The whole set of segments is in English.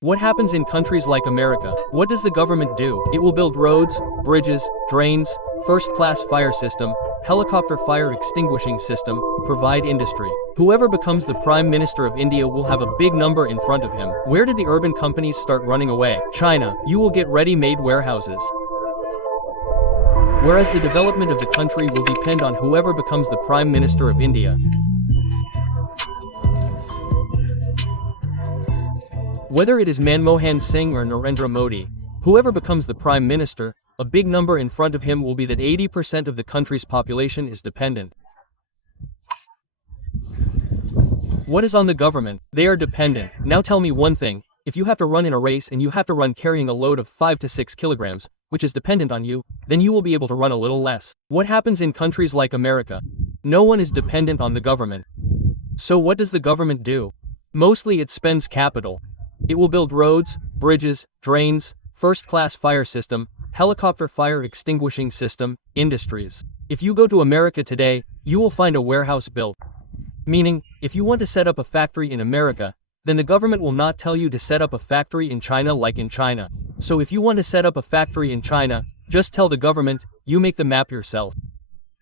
What happens in countries like America? What does the government do? It will build roads, bridges, drains, first-class fire system, helicopter fire extinguishing system, provide industry. Whoever becomes the Prime Minister of India will have a big number in front of him. Where did the urban companies start running away? China. You will get ready-made warehouses. Whereas the development of the country will depend on whoever becomes the Prime Minister of India. Whether it is Manmohan Singh or Narendra Modi, whoever becomes the Prime Minister, a big number in front of him will be that 80% of the country's population is dependent. What is on the government? They are dependent. Now tell me one thing, if you have to run in a race and you have to run carrying a load of 5 to 6 kilograms, which is dependent on you, then you will be able to run a little less. What happens in countries like America? No one is dependent on the government. So what does the government do? Mostly it spends capital. It will build roads, bridges, drains, first-class fire system, helicopter fire extinguishing system, industries. If you go to America today, you will find a warehouse built. Meaning, if you want to set up a factory in America, then the government will not tell you to set up a factory in China like in China. So if you want to set up a factory in China, just tell the government, you make the map yourself.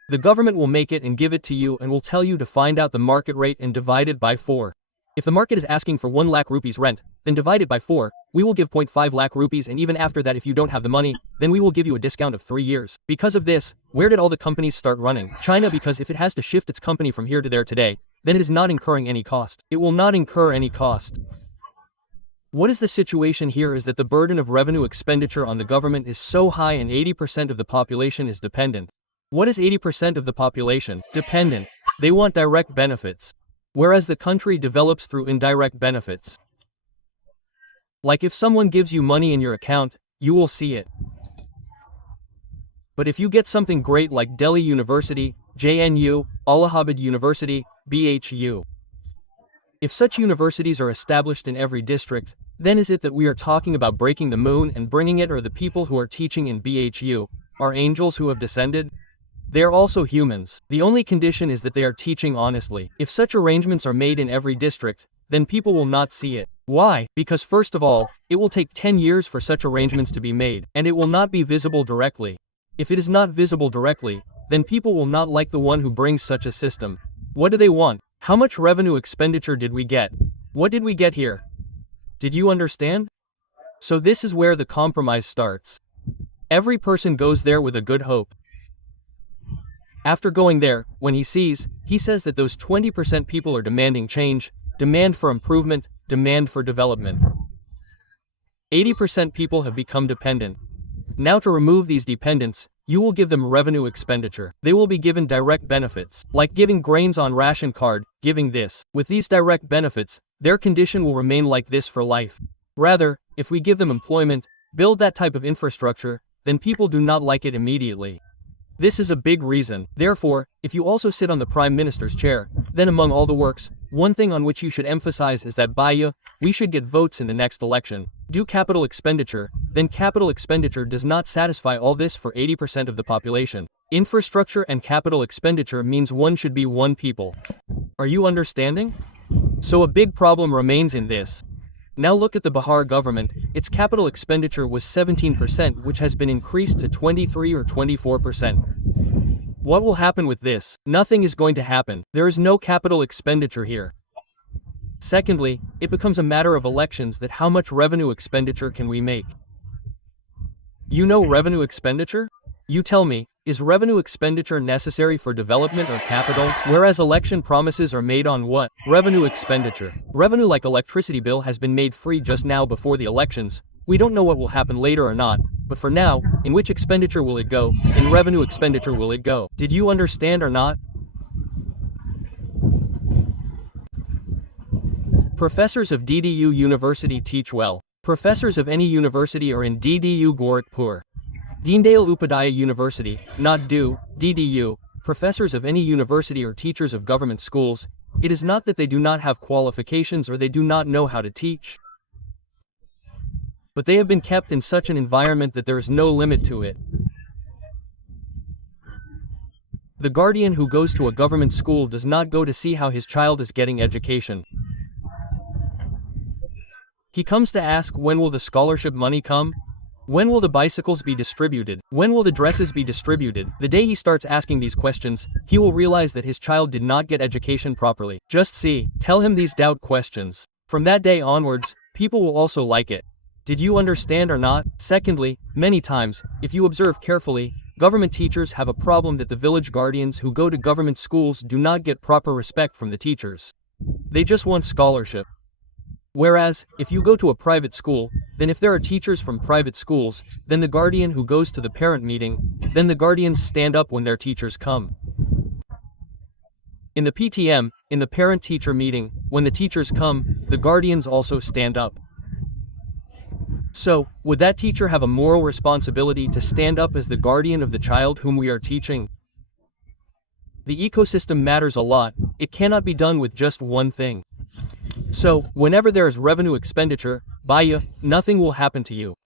The government will make it and give it to you and will tell you to find out the market rate and divide it by 4. If the market is asking for 1 lakh rupees rent, then divide it by 4, we will give 0.5 lakh rupees, and even after that if you don't have the money, then we will give you a discount of 3 years. Because of this, where did all the companies start running? China, because if it has to shift its company from here to there today, then it is not incurring any cost. It will not incur any cost. What is the situation here is that the burden of revenue expenditure on the government is so high and 80% of the population is dependent. What is 80% of the population? Dependent. They want direct benefits. Whereas the country develops through indirect benefits. Like if someone gives you money in your account, you will see it. But if you get something great like Delhi University, JNU, Allahabad University, BHU. If such universities are established in every district, then is it that we are talking about breaking the moon and bringing it, or the people who are teaching in BHU are angels who have descended? They are also humans. The only condition is that they are teaching honestly. If such arrangements are made in every district, then people will not see it. Why? Because first of all, it will take 10 years for such arrangements to be made, and it will not be visible directly. If it is not visible directly, then people will not like the one who brings such a system. What do they want? How much revenue expenditure did we get? What did we get here? Did you understand? So this is where the compromise starts. Every person goes there with a good hope. After going there, when he says that those 20% people are demanding change, demand for improvement, demand for development. 80% people have become dependent. Now to remove these dependents, you will give them revenue expenditure. They will be given direct benefits, like giving grains on ration card, giving this. With these direct benefits, their condition will remain like this for life. Rather, if we give them employment, build that type of infrastructure, then people do not like it immediately. This is a big reason. Therefore, if you also sit on the Prime Minister's chair, then among all the works, one thing on which you should emphasize is that we should get votes in the next election. Do capital expenditure, then capital expenditure does not satisfy all this for 80% of the population. Infrastructure and capital expenditure means one should be one people. Are you understanding? So a big problem remains in this. Now look at the Bihar government, its capital expenditure was 17%, which has been increased to 23 or 24%. What will happen with this? Nothing is going to happen. There is no capital expenditure here. Secondly, it becomes a matter of elections that how much revenue expenditure can we make? You know revenue expenditure? You tell me, is revenue expenditure necessary for development or capital? Whereas election promises are made on what? Revenue expenditure. Revenue like electricity bill has been made free just now before the elections. We don't know what will happen later or not, but for now, in which expenditure will it go? In revenue expenditure will it go? Did you understand or not? Professors of DDU University teach well. Professors of any university are in DDU Gorakhpur. Deendayal Upadhyaya University, not DDU, professors of any university or teachers of government schools, it is not that they do not have qualifications or they do not know how to teach. But they have been kept in such an environment that there is no limit to it. The guardian who goes to a government school does not go to see how his child is getting education. He comes to ask when will the scholarship money come? When will the bicycles be distributed? When will the dresses be distributed? The day he starts asking these questions, he will realize that his child did not get education properly. Just see, tell him these doubt questions. From that day onwards, people will also like it. Did you understand or not? Secondly, many times, if you observe carefully, government teachers have a problem that the village guardians who go to government schools do not get proper respect from the teachers. They just want scholarship. Whereas, if you go to a private school, then if there are teachers from private schools, then the guardian who goes to the parent meeting, then the guardians stand up when their teachers come. In the PTM, in the parent-teacher meeting, when the teachers come, the guardians also stand up. So, would that teacher have a moral responsibility to stand up as the guardian of the child whom we are teaching? The ecosystem matters a lot. It cannot be done with just one thing. So, whenever there is revenue expenditure, by you, nothing will happen to you.